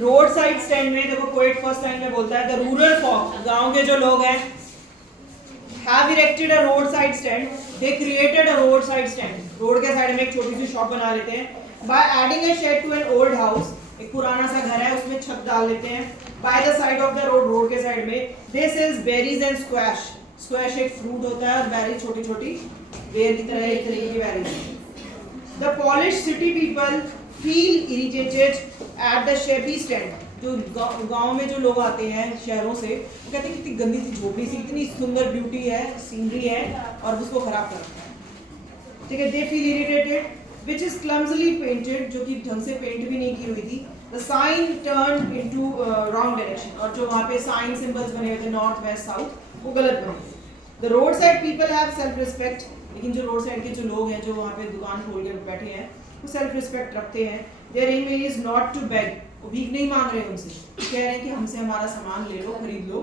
Road side stand में देखो poet first line में बोलता है द रूरल फॉक, गांव के जो लोग हैं, have erected a road side stand, they created a road side stand, road के साइड में एक छोटी सी शॉप बना लेते हैं, by adding a shed to an old house, एक पुराना सा घर है उसमें छत डाल देते हैं, by the side of the road, road के साइड में, they sells berries and squash, squash एक फ्रूट होता है और बेरी छोटी छोटी बेर की तरह एक तरीके की berries. The polish city people feel irritated at the शेबी stand, जो गांव में जो लोग आते हैं शहरों से वो कहते हैं कितनी गंदी सी झोपड़ी सी, इतनी सुंदर ब्यूटी है, सीनरी है और उसको खराब कर रखा है, ठीक है। They feel irritated which is clumsily painted, जो कि ढंग से पेंट भी नहीं की हुई थी, the sign turned into wrong direction, और जो वहाँ पे साइन सिंबल्स बने हुए थे नॉर्थ वेस्ट साउथ वो गलत बने। the road side people have self respect, लेकिन जो रोड साइड के जो लोग हैं जो वहाँ पे दुकान खोल के बैठे हैं वो सेल्फ रिस्पेक्ट रखते हैं। their aim is not to beg, वो भीख नहीं मांग रहे उनसे, कह रहे हैं कि हमसे हमारा सामान ले लो, खरीद लो,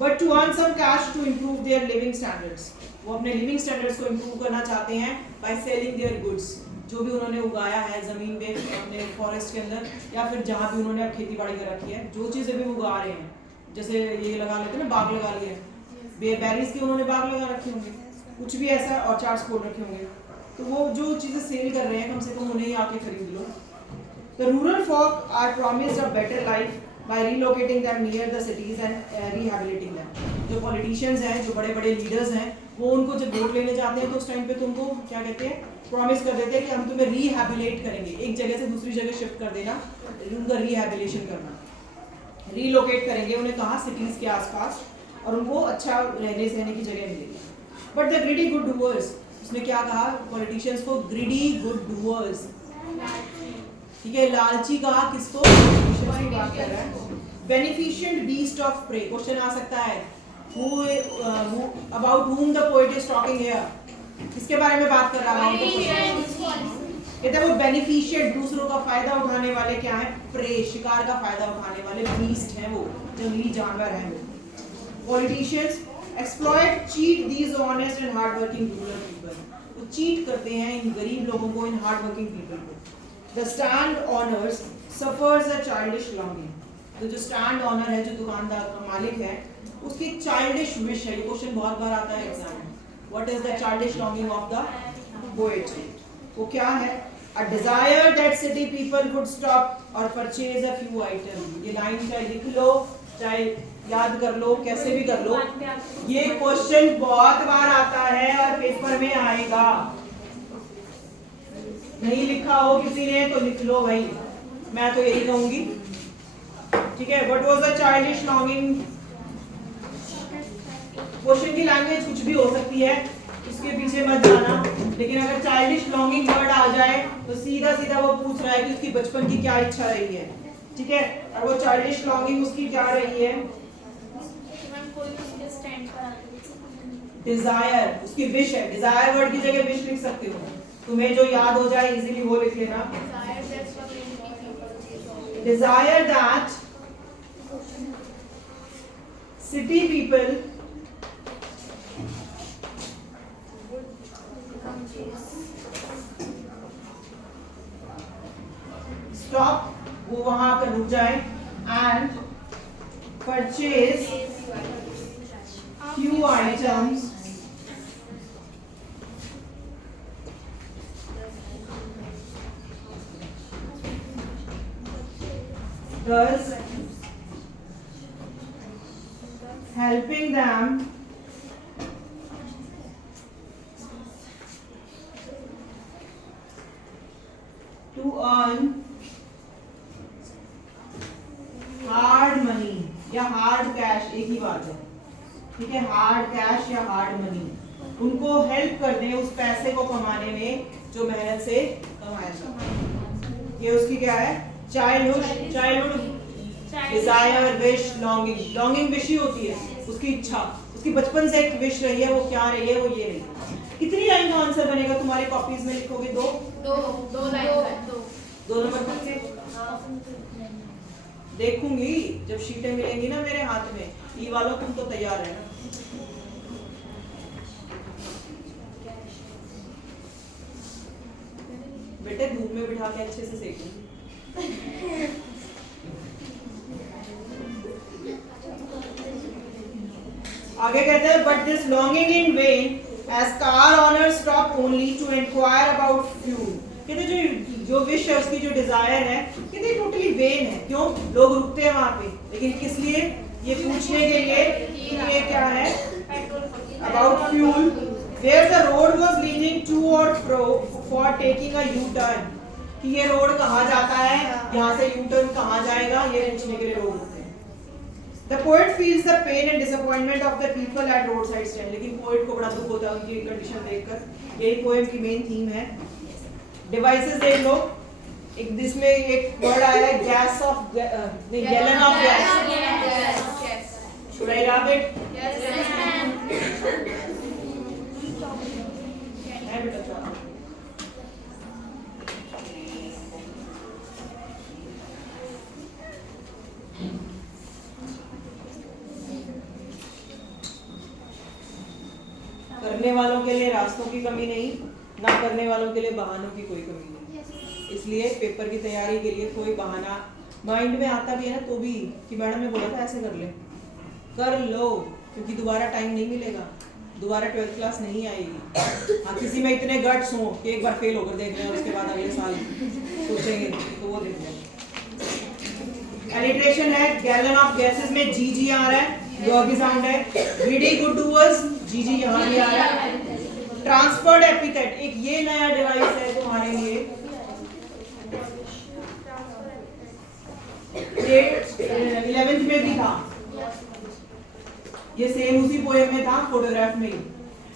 but to earn some cash to improve their living standards, वो अपने लिविंग स्टैंडर्ड्स को इम्प्रूव करना चाहते हैं by selling their goods, जो भी उन्होंने उगाया है ज़मीन पे अपने फॉरेस्ट के अंदर या फिर जहाँ भी उन्होंने अब खेती बाड़ी कर रखी है, जो चीज़ें भी उगा रहे हैं, जैसे ये लगा लेते हैं ना बाग लगा लिए, बेरीज के उन्होंने बाग लगा रखे होंगे, कुछ भी ऐसा ऑर्चार्ड्स खोल रखे होंगे, तो वो जो चीज़ें सेल कर रहे हैं कम से कम उन्हें ही आके खरीद लो। The rural folk are promised a better life by relocating them near the cities and rehabilitating them. जो politicians हैं, जो बड़े-बड़े leaders हैं, वो उनको जब वोट लेने जाते हैं तो उस टाइम पे तो उनको क्या कहते हैं, प्रॉमिस कर देते हैं कि हम तुम्हें रिहैबिलिटेट करेंगे, एक जगह से दूसरी जगह शिफ्ट कर देना, उनका रिहैबिलिटेशन करना, रीलोकेट करेंगे उन्हें कहाँ, सिटीज के आसपास, और उनको अच्छा रहने सहने की जगह मिलेगी। But the greedy good doers, उसने क्या कहा पॉलिटिशियंस को, ग्रिडी गुड डूअर्स, ठीक है, लालची कहा किसको, की बात कर रहा है। Beneficent beast of prey, question आ सकता है, about whom the poet is talking here, किसके बारे में बात कर रहा है, कहते हैं वो बेनिफिशिएंट, दूसरों का फायदा उठाने वाले क्या है, प्रे, शिकार का फायदा उठाने वाले बीस्ट हैं, वो जंगली जानवर हैं वो। Politicians exploit cheat these honest and hard working rural people, वो चीट करते हैं इन गरीब लोगों को, इन हार्ड वर्किंग पीपल को। The stand owners suffers a childish longing, तो जो स्टैंड ऑनर है, जो दुकानदार का मालिक है, उसकी चाइल्डिश विश है, ये क्वेश्चन बहुत बार आता है एग्जाम में, what is the childish longing of the poet, वो क्या है, a desire that city people would stop or purchase a few items, ये लाइन चाहे लिख लो चाहे याद कर लो, कैसे भी कर लो, ये क्वेश्चन बहुत बार आता है और पेपर में आएगा, नहीं लिखा हो किसी ने तो लिख लो भाई, मैं तो यही कहूंगी, ठीक है। What was the childish longing, question की लैंग्वेज कुछ भी हो सकती है, उसके पीछे मत जाना, लेकिन अगर चाइल्डिश लॉन्गिंग वर्ड आ जाए तो सीधा सीधा वो पूछ रहा है कि उसकी बचपन की क्या इच्छा रही है, ठीक है, और वो चाइल्डिश लॉन्गिंग उसकी क्या रही है, डिजायर, उसकी विश है, डिजायर वर्ड की जगह विश लिख सकते हो, तुम्हें जो याद हो जाए इजीली वो लिख लेना, desire that city people stop, वो वहां पर रुक जाए, and purchase few items thus helping them to earn hard money या हार्ड कैश, एक ही बात है, ठीक है, हार्ड कैश या हार्ड मनी, उनको हेल्प कर दें उस पैसे को कमाने में जो मेहनत से कमाया जाता है, ये उसकी क्या है, childhood desire wish longing, longing wish ही होती है, उसकी इच्छा, उसकी बचपन से एक विश रही है, वो क्या रही है, वो ये रही है। कितनी लाइन का आंसर बनेगा तुम्हारे कॉपीज में, लिखोगे दो लाइन, दो नंबर तक से देखूंगी जब शीटें मिलेंगी ना मेरे हाथ में, ई वालों तुम तो तैयार है ना, बेटे धूप में बिठा के अच्छे से सेकूंगी। आगे कहते हैं but this longing in vain as car owner stop only to inquire about fuel. कहते जो विश है उसकी जो डिजायर है कहते टोटली वेन है। क्यों लोग रुकते हैं वहां पे, लेकिन किस लिए? ये पूछने के लिए कि ये क्या है about fuel where the road was leaning to और fro for taking a U turn. कि ये रोड कहाँ जाता है, यहाँ से यू टर्न कहाँ जाएगा, ये पूछने के लिए लोग रुकते हैं। The poet feels the pain and disappointment of the people at roadside stand। लेकिन पोएट को बड़ा दुख होता है उनकी कंडीशन देखकर। यही पोएम की मेन थीम है। डिवाइसेस देख लो, एक जिसमें एक वर्ड आया है gas off gallon of gas. Should I rub it? Yes, ma'am. है बेटा। करने वालों के लिए रास्तों की कमी नहीं, ना करने वालों के लिए बहानों की कोई कमी नहीं। इसलिए पेपर की तैयारी के लिए कोई बहाना माइंड में आता भी है ना तो भी कि मैडम ने बोला था ऐसे कर ले, कर लो, क्योंकि दोबारा टाइम नहीं मिलेगा, दोबारा 12th क्लास नहीं आएगी। हाँ किसी में इतने गट्स हो कि एक बार फेल होकर देख लें और उसके बाद अगले साल सोचेंगे तो वो देख लें। एलिट्रेशन है, गैलन ऑफ गैसेस में जी जी आ रहा है, योगी साउंड है। ग्रीडी गुड डूअर्स, जी जी यहाँ भी आ रहा है। ट्रांसफर्ड एपिथेट, एक ये नया डिवाइस है तुम्हारे लिए, ये 11th में भी था, ये सेम उसी पोएम में था, फोटोग्राफ में ही।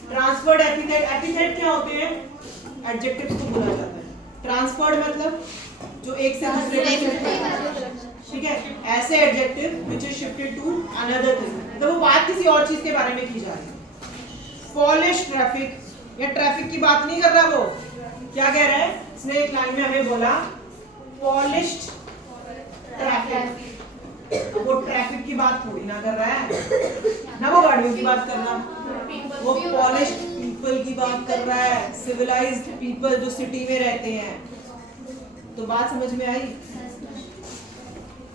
ट्रांसफर्ड एपिथेट, एपिथेट क्या होते हैं? एडजेक्टिव्स को बोला जाता है। ट्रांसफर्ड मतलब जो एक से दूसरे में, ठीक है, ऐसे adjective which is shifted to another thing, तो वो बात किसी और चीज के बारे में की जा रही है। पॉलिश ट्रैफिक, ये ट्रैफिक की बात नहीं कर रहा, वो क्या कह रहा है? इसने एक लाइन में हमें बोला पॉलिश्ड ट्रैफिक, वो ट्रैफिक की बात थोड़ी ना कर रहा है ना, वो गाड़ियों की बात कर रहा, वो पॉलिश्ड पीपल की बात कर रहा है, सिविलाइज्ड पीपल जो सिटी में रहते हैं। तो बात समझ में आई?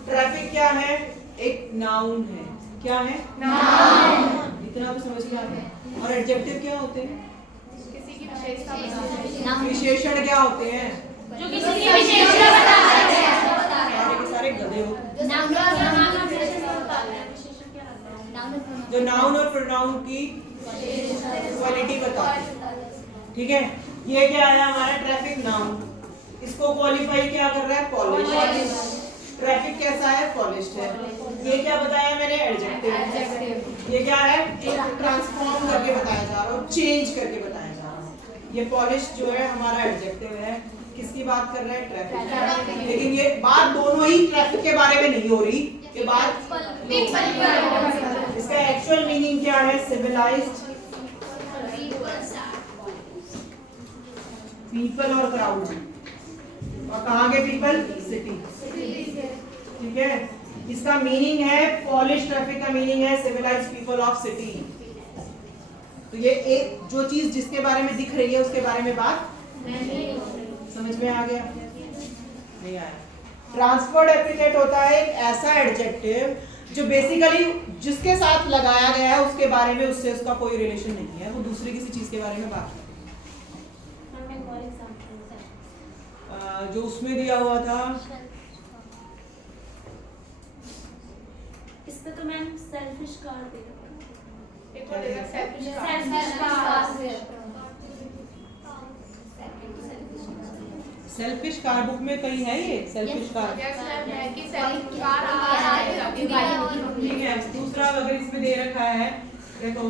ट्रैफिक क्या है? एक नाउन है। क्या है? नाउन। इतना तो समझ में आ गया। और एडजेक्टिव क्या होते हैं? किसी की विशेषता। विशेषण क्या होते हैं? जो किसी की विशेषता बताते हैं। सारे गधे हो। जो जो नाउन और प्रोनाउन की क्वालिटी बताते हैं, ठीक है। ये क्या आया हमारा? Traffic noun. इसको क्वालिफाई क्या कर रहा है? पॉलिश। ट्रैफिक कैसा है? पॉलिश्ड है। ये क्या बताया मैंने? एडजेक्टिव। ये क्या है? ट्रांसफॉर्म करके बताया जा रहा है, चेंज करके बताया जा रहा है। ये पॉलिश जो है हमारा एडजेक्टिव है। किसकी बात कर रहे हैं? ट्रैफिक। लेकिन ये बात दोनों ही ट्रैफिक के बारे में नहीं हो रही, ये बात इसका एक्चुअल मीनिंग क्या है? सिविलाइज्ड पीपल और क्राउड। और कहाँ के पीपल? सिटी, ठीक है। इसका मीनिंग है पॉलिश, ट्रैफिक का मीनिंग है सिविलाइज्ड पीपल ऑफ सिटी। तो ये एक जो चीज जिसके बारे में दिख रही है उसके बारे में बात नहीं। समझ में आ गया? नहीं आया? ट्रांसफर्ड एपिथेट होता है एक ऐसा एडजेक्टिव जो बेसिकली जिसके साथ लगाया गया है उसके बारे में उससे उसका कोई रिलेशन नहीं है, वो दूसरी किसी चीज के बारे में बात करता है। जो उसमें दिया हुआ था इसमें तो मैम सेल्फिश कार दे सेल्फिश कार बुक में कहीं है ये सेल्फिश कार? ठीक है। दूसरा अगर इसमें दे रखा है, देखो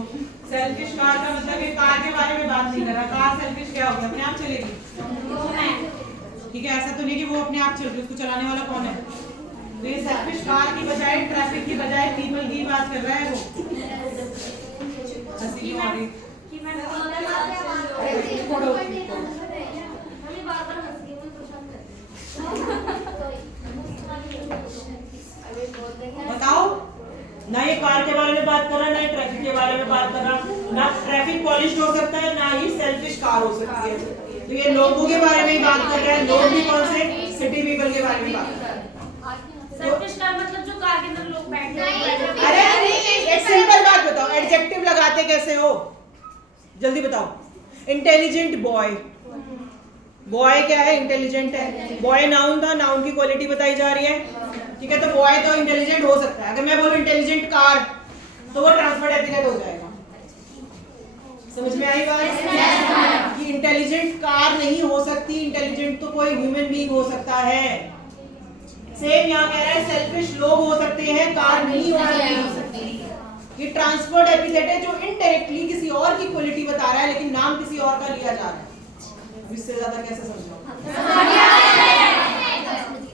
सेल्फिश कार का मतलब ये कार के बारे में बात नहीं कर रहा। कार सेल्फिश क्या होगी? अपने आप चलेगी, ठीक है। ऐसा तो नहीं कि वो अपने आप चल रही, उसको चलाने वाला कौन है? तो ये सेल्फिश कार की बजाय, ट्रैफिक की बजाय पीपल की बात कर रहा है वो। हंसी क्यों आ रही? बताओ ना, ये कार के बारे में बात कर रहा, ना ट्रैफिक के बारे में बात कर रहा। ना ट्रैफिक पॉलिश हो सकता है, ना ही सेल्फिश कार हो सकती है। तो ये लोगों के बारे में ही बात कर रहा है। लोग भी कौन से? सिटी पीपल के बारे में बात कर रहा है। सेल्फिश कार मतलब जो कार के अंदर लोग बैठे हैं। अरे एक सिंपल बात बताओ, एडजेक्टिव लगाते कैसे हो, जल्दी बताओ। इंटेलिजेंट बॉय, बॉय क्या है? इंटेलिजेंट है। बॉय नाउन था, नाउन की क्वालिटी बताई जा रही है, ठीक है। तो बॉय तो इंटेलिजेंट हो सकता है। अगर मैं बोलूं इंटेलिजेंट कार तो वो ट्रांसफर्ड एपिथेट हो जाएगा। समझ में आई बात? कि इंटेलिजेंट कार नहीं हो सकती, इंटेलिजेंट तो कोई ह्यूमन बीइंग हो सकता है। सेम यहाँ कह रहा है सेल्फिश लोग हो सकते हैं, कार नहीं हो सकती। ये ट्रांसफर्ड एपिथेट है जो इनडायरेक्टली किसी और की क्वालिटी बता रहा है, लेकिन नाम किसी और का लिया जा रहा है। इससे ज्यादा कैसे समझाऊं?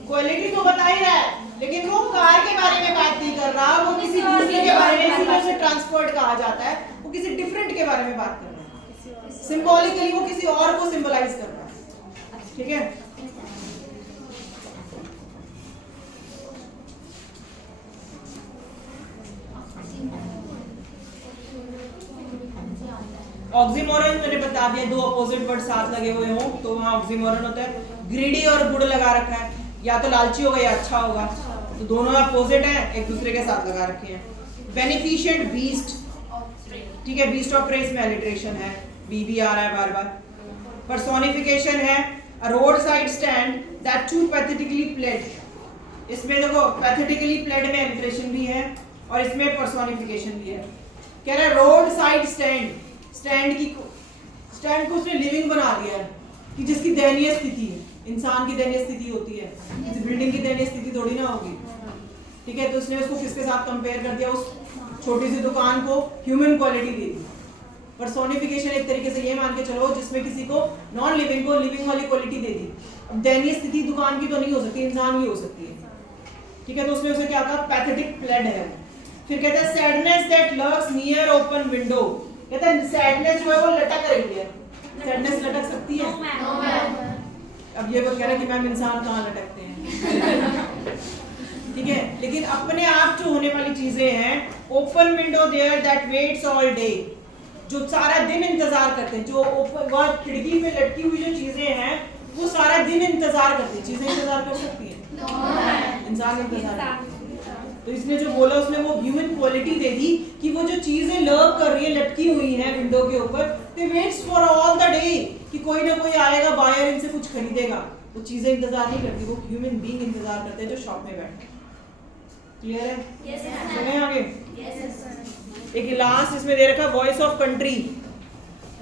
क्वालिटी तो बता ही रहा है, लेकिन वो कार के बारे में बात नहीं कर रहा, वो किसी दूसरे के बारे में, इसीलिए उसे ट्रांसफर्ड कहा जाता है। वो किसी डिफरेंट के बारे में बात कर रहा है, सिंबॉलिकली वो किसी और को सिंबलाइज कर रहा है, ठीक है। ऑक्सीमोरन मैंने बता दिया, दो अपोजिट वर्ड साथ लगे हुए हो तो वहां ऑक्सीमोरन होता है। ग्रीडी और गुड लगा रखा है, या तो लालची होगा या अच्छा होगा, तो दोनों अपोजिट है, एक दूसरे के साथ लगा रखे हैं। बेनिफिशिएंट बीस्ट, ठीक है, बीस्ट ऑफ प्रेस में अलिटरेशन है, बी भी आ रहा है बार बार। पर्सोनिफिकेशन है, a road side stand that too pathetically played. इसमें देखो पैथेटिकली प्लेड में अलिटरेशन भी है और इसमें पर्सोनिफिकेशन भी है। कह रहा है रोड साइड स्टैंड, स्टैंड को उसने लिविंग बना दिया है कि जिसकी दयनीय स्थिति है, इंसान की दयनीय स्थिति होती है, किसी बिल्डिंग की दयनीय स्थिति थोड़ी ना होगी, ठीक है। तो उसने उसको किसके साथ कंपेयर कर दिया? उस छोटी सी दुकान को ह्यूमन क्वालिटी दे दी। पर्सोनिफिकेशन एक तरीके से ये मान के चलो जिसमें किसी को नॉन लिविंग को लिविंग वाली क्वालिटी दे दी। अब दयनीय स्थिति दुकान की तो नहीं हो सकती, इंसान की हो सकती है, ठीक है। तो उसमें उसे क्या कहा? पैथेटिक प्लेड है। फिर कहता है sadness that lurks near open window. कहता है सैडनेस जो है वो लटक रही है। सैडनेस लटक सकती है? अब ये वो कह रहा है कि मैम इंसान कहाँ लटकते हैं ठीक है। लेकिन अपने आप जो होने वाली चीजें हैं, open window there that waits all day, जो सारा दिन इंतजार करते हैं, जो ऊपर खिड़की पे लटकी हुई जो चीजें हैं वो सारा दिन इंतजार करती है। चीजें इंतजार कर सकती है? इंसान इंतजार करती है। तो इसने जो बोला उसने वो ह्यूमन क्वालिटी दे दी कि वो जो चीजें लर्क कर रही है, लटकी हुई हैं विंडो के ऊपर, they waits for all the day कि कोई ना कोई आएगा बायर इनसे कुछ खरीदेगा। वो चीजें इंतजार नहीं करती, वो ह्यूमन बीइंग इंतजार करते हैं जो शॉप में बैठे। क्लियर है? Yes sir. चलें आगे। Yes sir. एक लास्ट इसमें दे रखा वॉइस ऑफ कंट्री,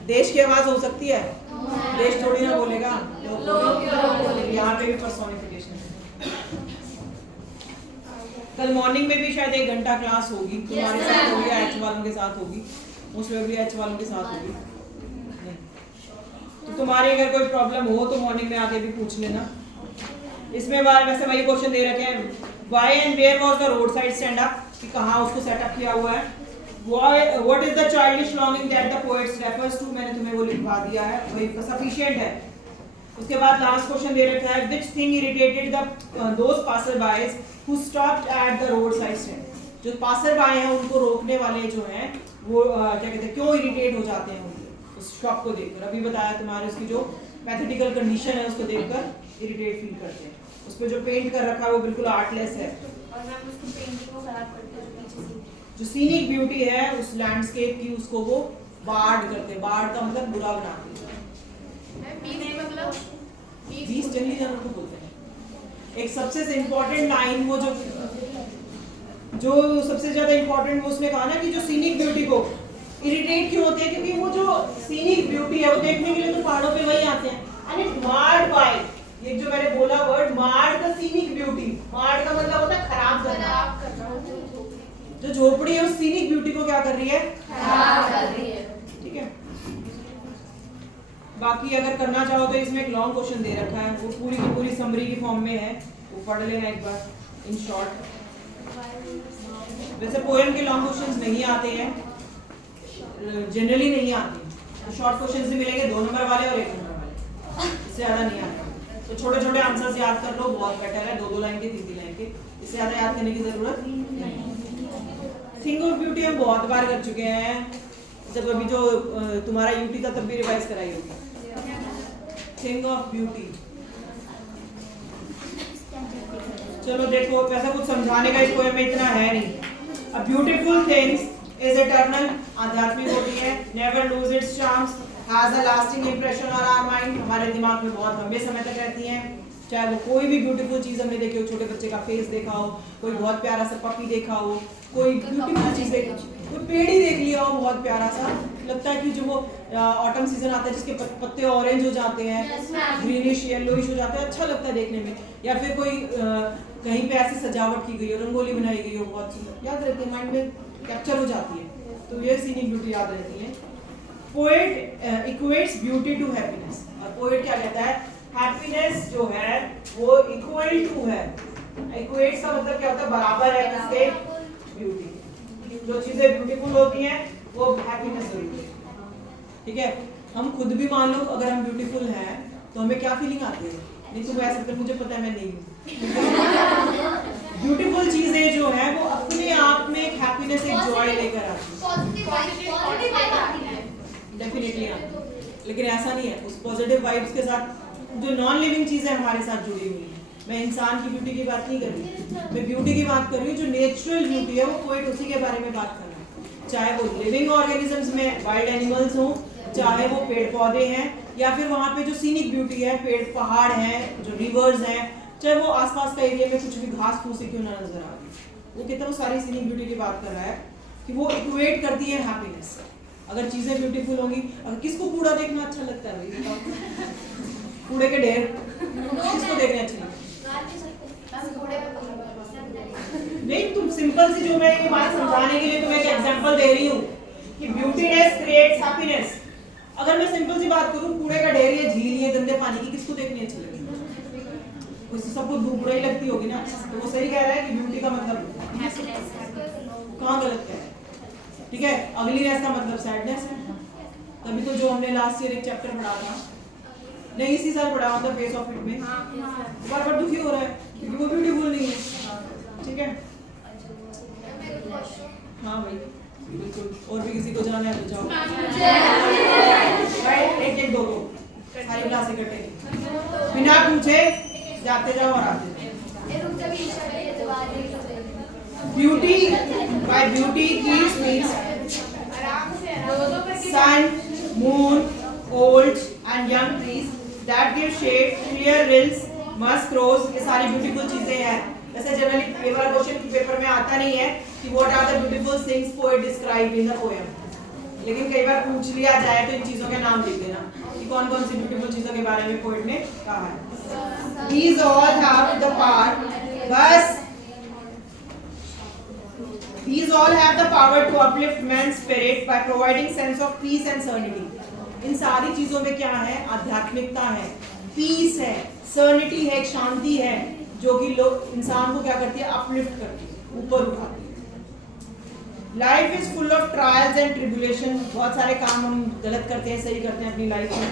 देश की आवाज हो सकती है? देश थोड़ी ना बोलेगा, यहाँ पे भी पर्सोनिफिकेशन है। कल मॉर्निंग में भी शायद 1 घंटा क्लास होगी, तुम्हारे साथ होगी या एच वालों के साथ होगी, मोस्ट प्रोबेबली एच वालों के साथ होगी। तो तुम्हारी अगर कोई प्रॉब्लम हो तो मॉर्निंग में आके भी पूछ लेना। इसमें वैसे वही क्वेश्चन दे रखे हैं, why and where was the road side stand up, कि कहाँ उसको सेटअप किया हुआ है। What is the childish longing that the poets refers to, मैंने तुम्हें वो लिखवा दिया है, वही सफिशिएंट है। उसके बाद लास्ट क्वेश्चन दे रखा है, which thing irritated the those passersby who stopped at the road side stand. जो पासरबाई हैं उनको रोकने वाले जो हैं वो क्या कहते हैं, क्यों इरिटेट हो जाते हैं उस शॉप को देखकर। अभी बताया तुम्हारे उसकी जो पैथेटिकल कंडीशन है उसको देखकर इरिटेट फील करते हैं। उस पे जो पेंट कर रखा है वो बिल्कुल आर्टलेस है, और मैम उसको पेंटिंग को खराब करते हैं पीछे से। जो सीनिक ब्यूटी है उस लैंडस्केप की उसको वो बार्ड करते हैं। बार्ड का मतलब बुरा बनाते हैं। बीस जंगली जानवर को बोलते हैं। एक सबसे इम्पोर्टेंट लाइन वो जो सबसे ज्यादा इम्पोर्टेंट वो उसने कहा ना कि जो सीनिक ब्यूटी को इरिटेट क्यों होते हैं, क्योंकि वो जो सीनिक ब्यूटी है वो देखने के लिए तो पहाड़ों पे वही आते हैं। एंड इट मार्ड बाय, ये जो मैंने बोला word MARD the scenic beauty, मार्ड का मतलब होता है खराब करना। जो झोपड़ी है उस सीनिक ब्यूटी को क्या कर रही है? खराब कर रही है। ठीक है। बाकी अगर करना चाहो तो इसमें एक लॉन्ग क्वेश्चन दे रखा है, वो पूरी की पूरी समरी की फॉर्म में है, वो पढ़ लेना एक बार इन शॉर्ट। वैसे पोएम के लॉन्ग क्वेश्चंस नहीं आते हैं, जनरली नहीं आते। शॉर्ट क्वेश्चंस भी मिलेंगे 2 नंबर वाले और 1 नंबर वाले, इससे ज्यादा नहीं आते। तो छोटे छोटे आंसर्स याद कर लो, बहुत बेटर है। 2-2 लाइन के 3-3 लाइन के, इससे ज्यादा याद करने की जरूरत नहीं। थिंग ऑफ ब्यूटी हम बहुत बार कर चुके हैं, जब अभी जो तुम्हारा यूटी था तब भी रिवाइज कराई होगी। थिंग ऑफ ब्यूटी चलो देखो, वैसा कुछ समझाने का इस पोएम में इतना है नहीं। A beautiful things is eternal, आध्यात्मिक होती है, never lose its charms, has a lasting impression on our mind, हमारे दिमाग में बहुत लंबे समय तक रहती हैं। चाहे वो कोई भी ब्यूटीफुल चीज हमने देखी हो, छोटे बच्चे का फेस देखा हो, कोई बहुत प्यारा सा पपी देखा हो, कोई ब्यूटीफुल चीज देखी, कोई पेड़ ही देख लिया हो बहुत प्यारा सा, लगता है कि जो वो ऑटम सीजन आता है जिसके पत्ते ऑरेंज हो जाते हैं, ग्रीनिश येलोइश हो जाते हैं, अच्छा लगता है देखने में। या फिर कोई कहीं पे ऐसी सजावट की गई हो, रंगोली बनाई गई हो, बहुत सुंदर याद रहती है, माइंड में कैप्चर हो जाती है, तो ये सीनिक ब्यूटी याद रहती है। Poet equates beauty to happiness, और पोएट क्या कहता है, हैप्पीनेस जो है वो इक्वल टू है, इक्वेट्स का मतलब क्या होता है, बराबर है किसके, ब्यूटी। जो चीजें ब्यूटीफुल होती हैं वो हैप्पीनेस जरूरी है, ठीक है। हम खुद भी मान लो अगर हम ब्यूटीफुल हैं तो हमें क्या फीलिंग आती है, नहीं तो ऐसा तो मुझे पता है मैं नहीं हूँ। ब्यूटीफुल चीजें जो है वो अपने आप में एक हैप्पीनेस, एक जॉय लेकर आती है, डेफिनेटली आती है। लेकिन ऐसा नहीं है, उस पॉजिटिव वाइब्स के साथ जो नॉन लिविंग चीजें हमारे साथ जुड़ी हुई हैं, मैं इंसान की ब्यूटी की बात नहीं कर रही, मैं ब्यूटी की बात कर रही हूँ, जो नेचुरल ब्यूटी है, वो पोएट उसी के बारे में बात कर रहा है। चाहे वो लिविंग ऑर्गेनिजम्स में वाइल्ड एनिमल्स हों, चाहे वो पेड़ पौधे हैं, या फिर वहाँ पे जो सीनिक ब्यूटी है, पेड़ पहाड़ हैं, जो रिवर्स हैं, चाहे वो आसपास का एरिया में कुछ भी घास फूसी क्यों ना नजर आ रही, वो कितना वो सारी सीनिक ब्यूटी की बात कर रहा है कि वो इक्वेट करती है हैप्पीनेस। अगर चीजें ब्यूटीफुल होंगी, अगर किसको कूड़ा देखना अच्छा लगता है भाई, कूड़े के ढेर किसको देखने अच्छे लगते नहीं, तुम सिंपल सी जो मैं ये बात समझाने के लिए तुम्हें एक एग्जांपल दे रही हूँ कि ब्यूटीनेस क्रिएट्स हैप्पीनेस। अगर मैं सिंपल सी बात करूँ, कूड़े का ढेर या झील या गंदे पानी की किसको देखनी अच्छी लगेगी, उससे सबको बुरा ही लगती होगी ना। तो वो सही कह रहा है कि ब्यूटी का मतलब कहाँ गलत कह रहा है, ठीक है। अगलीनेस का मतलब सैडनेस है, तभी तो जो हमने लास्ट ईयर एक चैप्टर पढ़ा था, नहीं इसी साल पढ़ा था फेस ऑफ इट में, बार बार दुखी हो रहा है क्योंकि वो ब्यूटीफुल नहीं है, ठीक है। हाँ भाई बिल्कुल, और भी किसी को जाना है तो जाओ, एक एक दो सारी क्लास इकट्ठे बिना पूछे जाते जाओ और आते जाओ। Beauty by beauty keeps means sun, moon, old and young trees that give shade, clear rills, musk rose, ये सारी ब्यूटीफुल चीजें हैं। वैसे जनरली कई बार क्वेश्चन पेपर में आता नहीं है कि what are the beautiful things poet described in the poem, लेकिन कई बार पूछ लिया जाए तो इन चीजों के नाम लिख देना कि कौन कौन सी ब्यूटीफुल चीजों के बारे में पोएट ने कहा है। These all have the power, बस These all have the power to uplift man's spirit by providing sense of peace and serenity. इन सारी चीजों में क्या है, आध्यात्मिकता है, पीस है, सर्निटी है, एक शांति है, जो कि लोग इंसान को क्या करती है, अपलिफ्ट करती है, ऊपर उठाती है। Life is full of trials and tribulation, बहुत सारे काम हम गलत करते हैं, सही करते हैं अपनी लाइफ में।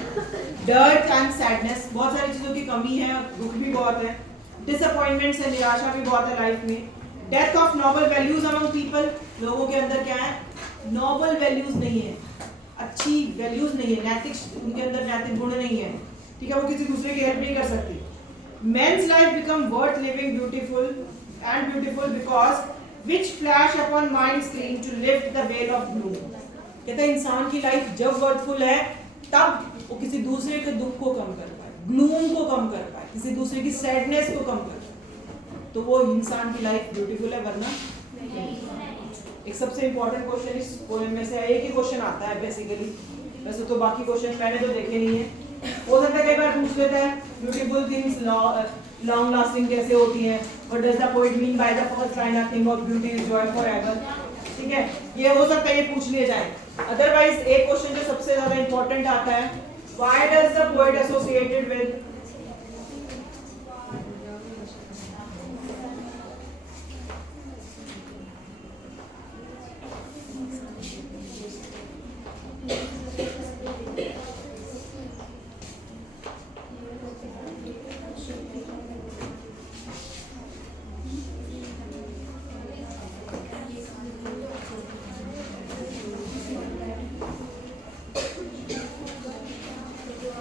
डर्ट एंड सैडनेस, बहुत सारी चीजों की कमी है, दुख भी बहुत है। डिसअपॉइंटमेंट्स है, निराशा भी बहुत है लाइफ में। Death of noble values among people, लोगों के अंदर क्या है, नोबल वैल्यूज नहीं है, अच्छी वैल्यूज नहीं है, नैतिक, उनके अंदर नैतिक गुण नहीं है, ठीक है, वो किसी दूसरे की हेल्प नहीं कर सकती। Man's life become worth living beautiful because which flash upon mind screen to lift the veil of gloom। कहता है इंसान की लाइफ जब वर्थफुल है तब वो किसी दूसरे के दुख को कम कर पाए, ग्लूम को कम कर पाए, किसी दूसरे की सैडनेस को कम कर पाए, तो वो इंसान की लाइफ ब्यूटीफुल है, वरना एक सबसे इंपॉर्टेंट क्वेश्चन इस पोएम में से एक ही क्वेश्चन आता है बेसिकली, वैसे तो बाकी क्वेश्चन मैंने तो देखे नहीं है, हो सकता है कई बार पूछ लेता है ब्यूटीफुल थिंग्स लॉन्ग लास्टिंग कैसे होती हैं, what does the poet mean by the first line of thing of beauty is Joy forever, ठीक है, ये हो सकता है ये पूछ लिए जाए। अदरवाइज एक क्वेश्चन जो सबसे ज्यादा इंपॉर्टेंट आता है, why does the poet associated with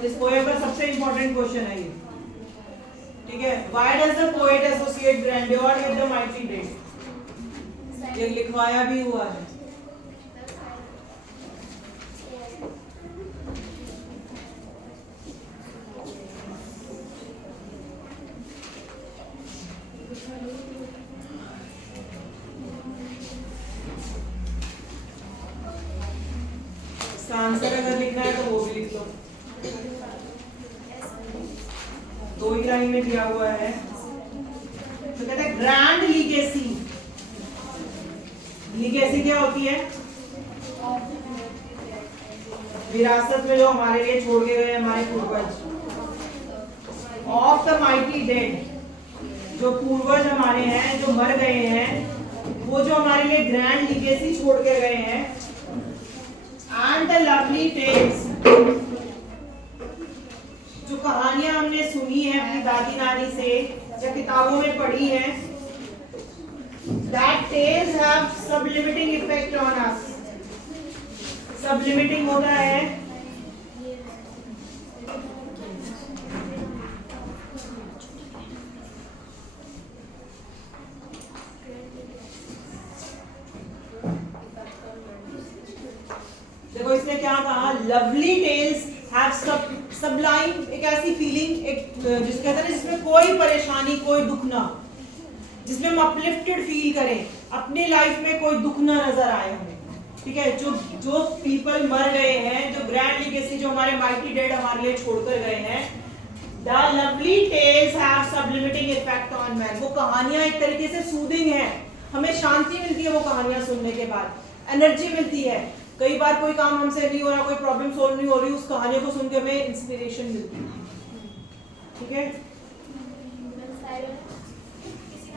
इस पोएम का सबसे इंपॉर्टेंट क्वेश्चन है ये, ठीक है, why does the poet associate grandeur with the mighty dead? ये लिखवाया भी हुआ है। इसका आंसर अगर लिखना है तो वो भी लिख लो, 2 ही लाइन में दिया हुआ है। तो कहते हैं ग्रैंड लीगेसी। लीगेसी क्या होती है? विरासत में जो हमारे लिए छोड़ के गए हमारे पूर्वज। ऑफ द माइटी डेड, जो पूर्वज हमारे हैं जो मर गए हैं, वो जो हमारे लिए ग्रैंड लीगेसी छोड़ के गए हैं। एंड द लवली टेल्स, जो कहानियां हमने सुनी है अपनी दादी नानी से या किताबों में पढ़ी है, that tales have sublimating effect on us. sublimating होता है देखो इसने क्या कहा, लवली टेल्स हैव सबलाइम, एक ऐसी फीलिंग, एक जिस कहते हैं जिसमें कोई परेशानी कोई दुख ना, जिसमें हम अपलिफ्टेड फील करें, अपने लाइफ में कोई दुख ना नजर आए हमें। ठीक है, जो पीपल मर गए हैं, जो ग्रैंड लीगेसी जो हमारे माइटी डेड हमारे लिए छोड़कर गए हैं, the lovely tales have sublimating effect on man. वो कहानियां एक तरीके से सूदिंग है, हमें शांति मिलती है वो कहानियां सुनने के बाद, एनर्जी मिलती है। कई बार कोई काम हमसे नहीं हो रहा, कोई प्रॉब्लम सोल्व नहीं हो रही, उस कहानियों को सुन के हमें इंस्पिरेशन मिलती है। ठीक है, किसी